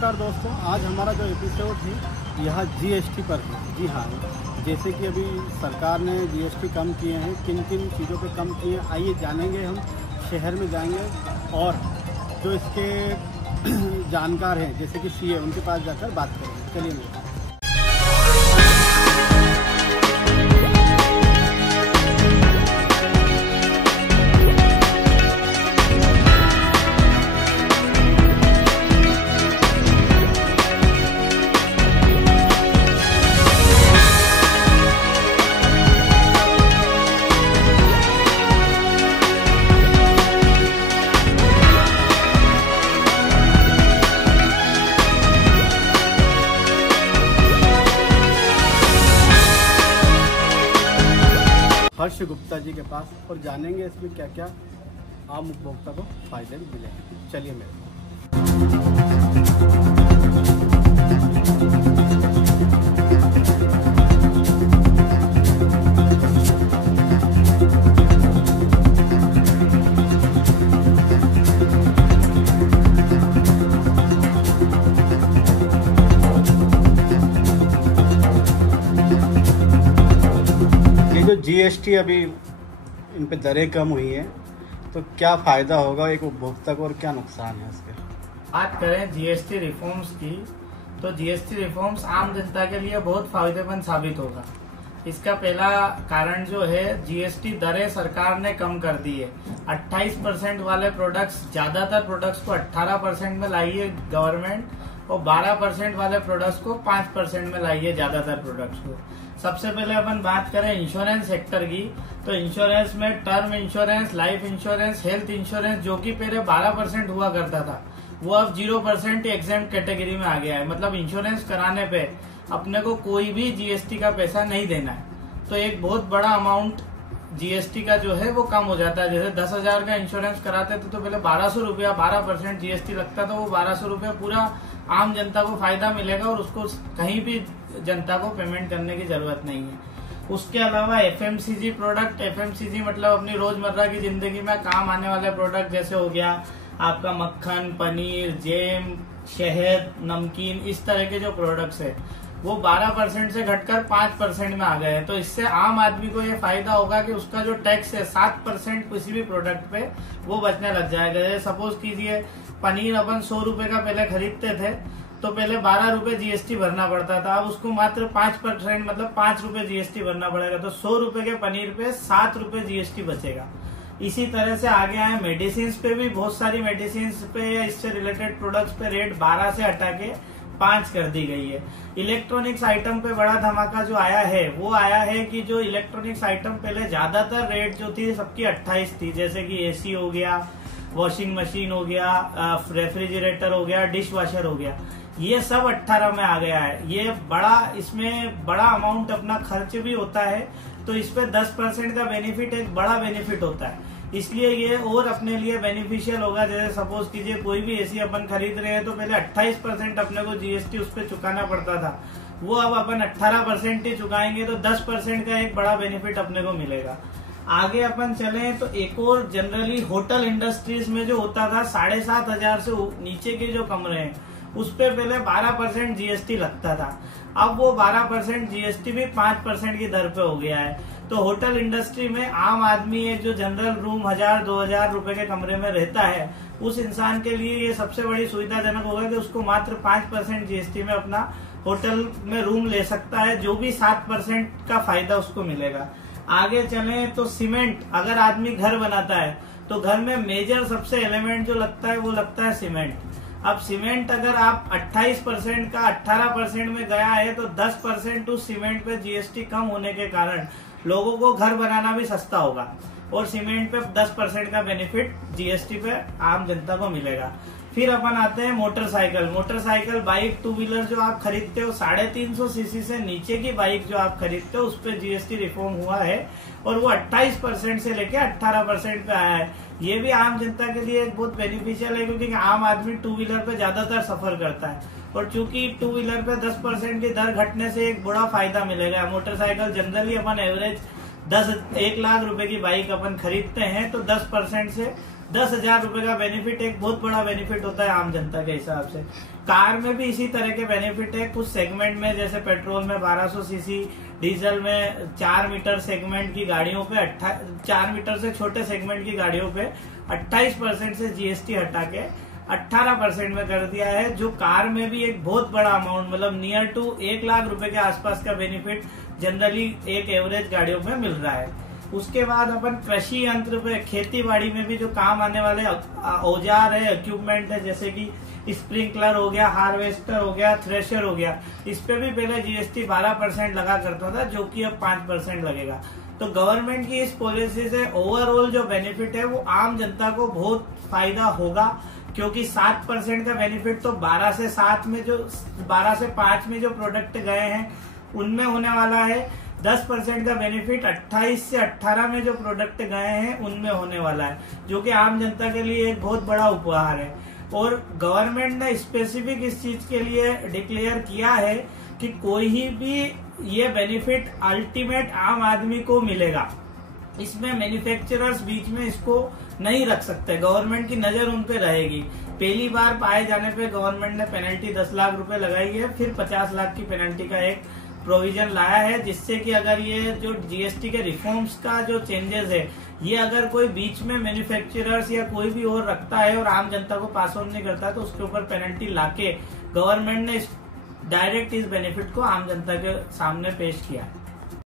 नमस्कार दोस्तों, आज हमारा जो एपिसोड है यह जीएसटी पर है। जी हाँ, जैसे कि अभी सरकार ने जीएसटी कम किए हैं, किन किन चीज़ों पे कम किए हैं आइए जानेंगे। हम शहर में जाएंगे और जो इसके जानकार हैं जैसे कि सीए उनके पास जाकर बात करेंगे। चलिए मेरे पास। हर्ष गुप्ता जी के पास और जानेंगे इसमें क्या क्या आम उपभोक्ता को फायदे मिले। चलिए मेरे जो जीएसटी अभी इन पे दरें कम हुई हैं तो क्या फ़ायदा होगा एक उपभोक्ता को और क्या नुकसान है इसके? बात करें जीएसटी रिफॉर्म्स की तो जीएसटी रिफॉर्म्स आम जनता के लिए बहुत फायदेमंद साबित होगा। इसका पहला कारण जो है जीएसटी दरें सरकार ने कम कर दी है। 28% वाले प्रोडक्ट्स, ज्यादातर प्रोडक्ट्स को 18% में लाई है गवर्नमेंट और 12% वाले प्रोडक्ट्स को 5% में लाई है ज्यादातर प्रोडक्ट्स को। सबसे पहले अपन बात करें इंश्योरेंस सेक्टर की तो इंश्योरेंस में term insurance, life insurance, health insurance जो कि पहले 12% हुआ करता था वो अब 0% एग्जेम्प्ट कैटेगरी में आ गया है। मतलब इंश्योरेंस कराने पे अपने को कोई भी जीएसटी का पैसा नहीं देना है। तो एक बहुत बड़ा अमाउंट जीएसटी का जो है वो कम हो जाता है। जैसे 10,000 का इंश्योरेंस कराते थे तो पहले 1200 रुपया 12% जीएसटी लगता था। वो 1200 रुपया पूरा आम जनता को फायदा मिलेगा और उसको कहीं भी जनता को पेमेंट करने की जरूरत नहीं है। उसके अलावा एफएमसीजी प्रोडक्ट, एफएमसीजी मतलब अपनी रोजमर्रा की जिंदगी में काम आने वाले प्रोडक्ट जैसे हो गया आपका मक्खन, पनीर, जेम, शहद, नमकीन, इस तरह के जो प्रोडक्ट्स है वो 12% से घटकर 5% में आ गए हैं। तो इससे आम आदमी को ये फायदा होगा कि उसका जो टैक्स है 7% किसी भी प्रोडक्ट पे वो बचने लग जाएगा। जैसे सपोज कीजिए पनीर अपन 100 रुपए का पहले खरीदते थे तो पहले 12 रुपए जीएसटी भरना पड़ता था। अब उसको मात्र 5% मतलब 5 रुपए जीएसटी भरना पड़ेगा। तो 100 रुपए के पनीर पे 7 रुपए जीएसटी बचेगा। इसी तरह से आगे आए मेडिसिन पे भी बहुत सारी मेडिसिन पे या इससे रिलेटेड प्रोडक्ट्स पे रेट 12 से हटा के 5 कर दी गई है। इलेक्ट्रॉनिक्स आइटम पे बड़ा धमाका जो आया है वो आया है कि जो इलेक्ट्रॉनिक्स आइटम पहले ज्यादातर रेट जो थी सबकी 28 थी। जैसे कि एसी हो गया, वॉशिंग मशीन हो गया, रेफ्रिजरेटर हो गया, डिश वॉशर हो गया, ये सब 18 में आ गया है। ये इसमें बड़ा अमाउंट अपना खर्च भी होता है तो इस पे 10% का बेनिफिट एक बड़ा बेनिफिट होता है। इसलिए ये और अपने लिए बेनिफिशियल होगा। जैसे सपोज कीजिए कोई भी एसी अपन खरीद रहे हैं तो पहले 28% अपने को जीएसटी उस पर चुकाना पड़ता था, वो अब अपन 18% ही चुकाएंगे तो 10% का एक बड़ा बेनिफिट अपने को मिलेगा। आगे अपन चले तो एक और जनरली होटल इंडस्ट्रीज में जो होता था 7,500 से नीचे के जो कमरे हैं उस पे पहले 12% जीएसटी लगता था। अब वो 12% जीएसटी भी 5% की दर पे हो गया है। तो होटल इंडस्ट्री में आम आदमी एक जो जनरल रूम 1,000-2,000 रुपए के कमरे में रहता है उस इंसान के लिए ये सबसे बड़ी सुविधाजनक होगा कि उसको मात्र 5% जीएसटी में अपना होटल में रूम ले सकता है, जो भी 7% का फायदा उसको मिलेगा। आगे चले तो सीमेंट, अगर आदमी घर बनाता है तो घर में मेजर सबसे एलिमेंट जो लगता है वो लगता है सीमेंट। अब सीमेंट अगर आप 28% का 18% में गया है तो 10% उस सीमेंट पे जीएसटी कम होने के कारण लोगों को घर बनाना भी सस्ता होगा और सीमेंट पे 10% का बेनिफिट जीएसटी पे आम जनता को मिलेगा। फिर अपन आते हैं मोटरसाइकिल, बाइक, टू व्हीलर जो आप खरीदते हो 350 सीसी से नीचे की बाइक जो आप खरीदते हो उस पर जीएसटी रिफॉर्म हुआ है और वो 28% से लेके 18% पे आया है। ये भी आम जनता के लिए एक बहुत बेनिफिशियल है क्योंकि आम आदमी टू व्हीलर पे ज्यादातर सफर करता है और चूंकि टू व्हीलर पे 10% की दर घटने से एक बड़ा फायदा मिलेगा। मोटरसाइकिल जनरली अपन एवरेज 1 लाख रुपए की बाइक अपन खरीदते हैं तो 10% से 10,000 रुपए का बेनिफिट एक बहुत बड़ा बेनिफिट होता है आम जनता के हिसाब से। कार में भी इसी तरह के बेनिफिट है। कुछ सेगमेंट में जैसे पेट्रोल में 1200 सीसी, डीजल में 4 मीटर सेगमेंट की गाड़ियों पे 4 मीटर से छोटे सेगमेंट की गाड़ियों पे 28% से जीएसटी हटा के 18% में कर दिया है, जो कार में भी एक बहुत बड़ा अमाउंट, मतलब नियर टू 1 लाख रुपए के आसपास का बेनिफिट जनरली एक एवरेज गाड़ियों में मिल रहा है। उसके बाद अपन कृषि यंत्र पे, खेती बाड़ी में भी जो काम आने वाले औजार है, इक्विपमेंट है, जैसे कि स्प्रिंकलर हो गया, हार्वेस्टर हो गया, थ्रेशर हो गया, इस पे भी पहले जीएसटी 12% लगा करता था, जो कि अब 5% लगेगा। तो गवर्नमेंट की इस पॉलिसी से ओवरऑल जो बेनिफिट है वो आम जनता को बहुत फायदा होगा, क्योंकि 7% का बेनिफिट तो 12 से 5 में जो प्रोडक्ट गए हैं उनमें होने वाला है। 10% का बेनिफिट 28 से 18 में जो प्रोडक्ट गए हैं उनमें होने वाला है, जो कि आम जनता के लिए एक बहुत बड़ा उपहार है। और गवर्नमेंट ने स्पेसिफिक इस चीज के लिए डिक्लेयर किया है कि कोई भी ये बेनिफिट अल्टीमेट आम आदमी को मिलेगा। इसमें मैन्युफैक्चरर्स बीच में इसको नहीं रख सकते, गवर्नमेंट की नजर उन पे रहेगी। पहली बार पाए जाने पे गवर्नमेंट ने पेनल्टी 10 लाख रुपए लगाई है, फिर 50 लाख की पेनल्टी का एक प्रोविजन लाया है, जिससे कि अगर ये जो जीएसटी के रिफॉर्म्स का जो चेंजेस है, ये अगर कोई बीच में मैन्युफैक्चरर्स या कोई भी और रखता है और आम जनता को पास ऑन नहीं करता, तो उसके ऊपर पेनल्टी लाके गवर्नमेंट ने डायरेक्ट इस बेनिफिट को आम जनता के सामने पेश किया है।